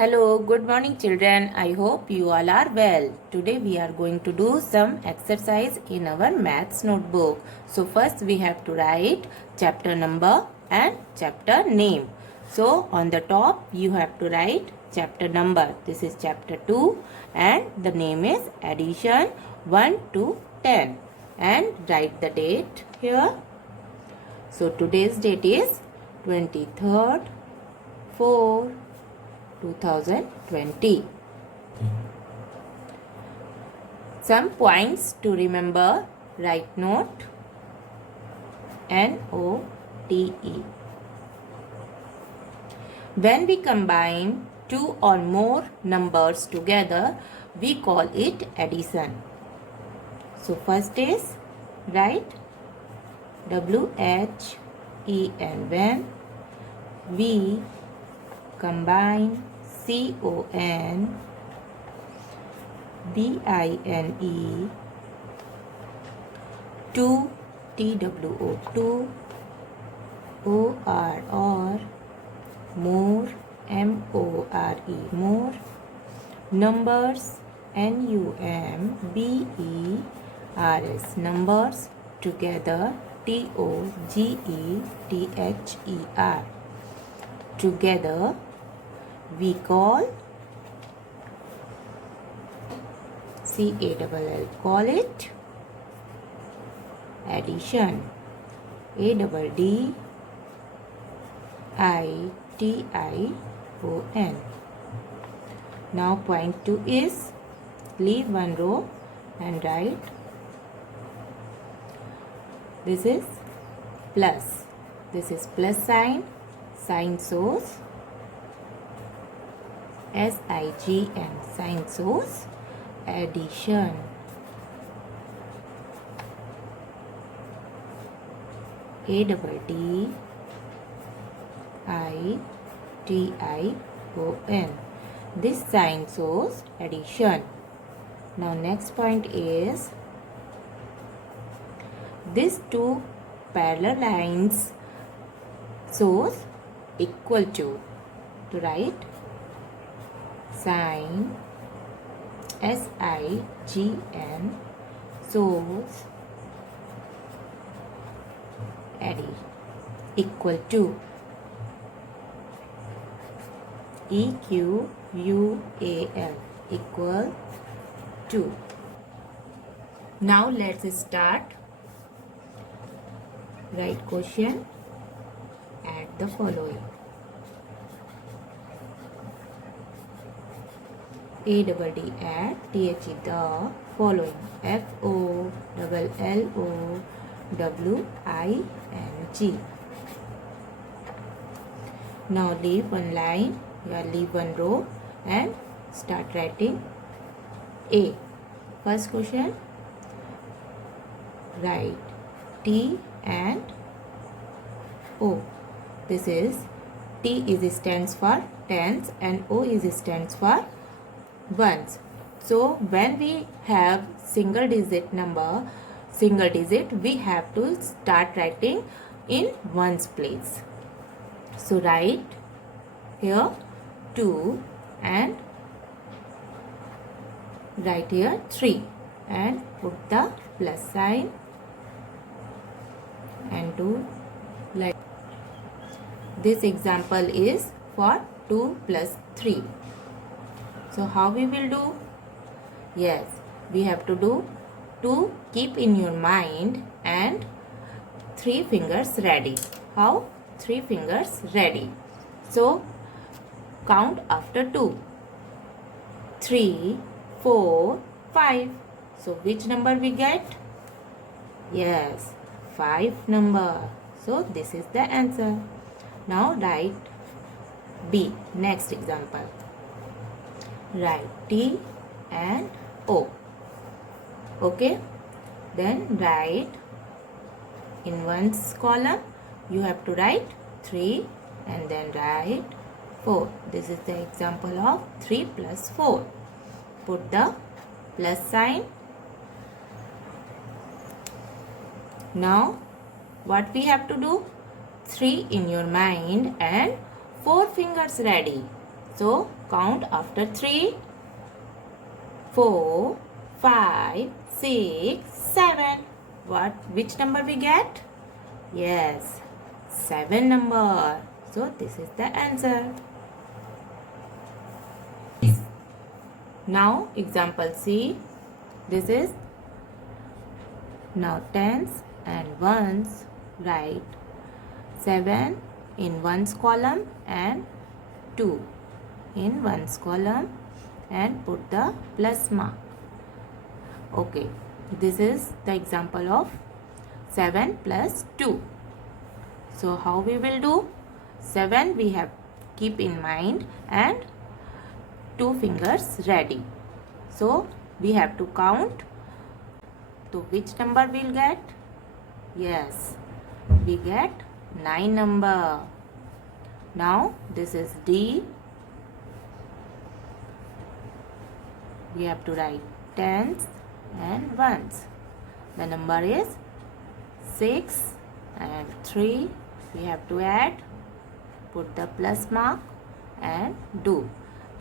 Hello, good morning children. I hope you all are well. Today we are going to do some exercise in our maths notebook. So first we have to write chapter number and chapter name. So on the top you have to write chapter number. This is chapter 2 and the name is addition 1 to 10 and write the date here. So today's date is 23rd 4 2020. Some points to remember. Write note. NOTE. When we combine two or more numbers together, we call it addition. So first is write WHEN. When we combine CONBINE, two TWO, OR, more MORE, more, numbers NUMBERS, numbers, together TOGETHER, together we call CALL, call it addition. ADDITION. Now point 2 is leave one row and write this is plus. This is plus sign. Sign shows SIGN, sign shows addition. ADDITION. This sign shows addition. Now next point is these two parallel lines shows equal to write sign SIGN shows equal to EQUAL, equal to. Now let's start. Write question. Add the following. ADD add THE the following. FOLLOWING. Now leave one line, leave one row and start writing A. First question, write T and O. This is T is stands for tens and O is stands for ones. So when we have single digit number, we have to start writing in ones place. So write here 2 and write here 3 and put the plus sign and do like this. Example is for 2 plus 3. So how we will do? Yes, we have to do 2 keep in your mind and 3 fingers ready. How? 3 fingers ready. So count after 2. 3, 4, 5. So which number we get? Yes, 5 number. So this is the answer. Now write B. Next example. Write T and O. Okay. Then write in ones column. You have to write 3 and then write 4. This is the example of 3 plus 4. Put the plus sign. Now what we have to do? 3 in your mind and 4 fingers ready. So count after 3, 4, 5, 6, 7. Which number we get? Yes, 7 number. So this is the answer. Now example C. This is now tens and ones. Write 7 in ones column and 2 in ones column and put the plus mark. Okay, this is the example of 7 plus 2. So how we will do? 7 we have keep in mind and 2 fingers ready. So we have to count. So which number we'll get? Yes, we get 9 number. Now this is D. We have to write tens and ones. The number is 6 and 3. We have to add, put the plus mark and do.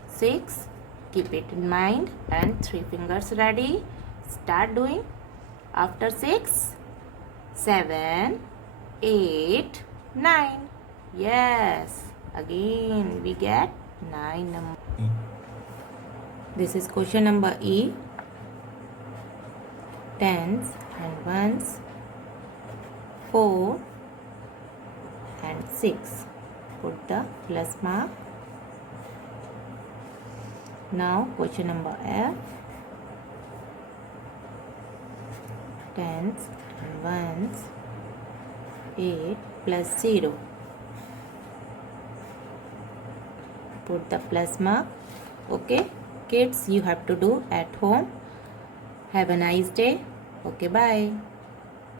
6, keep it in mind and 3 fingers ready. Start doing. After 6, 7, 8, 9. Yes, again we get 9 number. This is question number E. Tens and ones, 4 and 6. Put the plus mark. Now question number F. Tens and ones, 8 plus 0. Put the plus mark. Okay, kids, you have to do at home. Have a nice day. Okay, bye.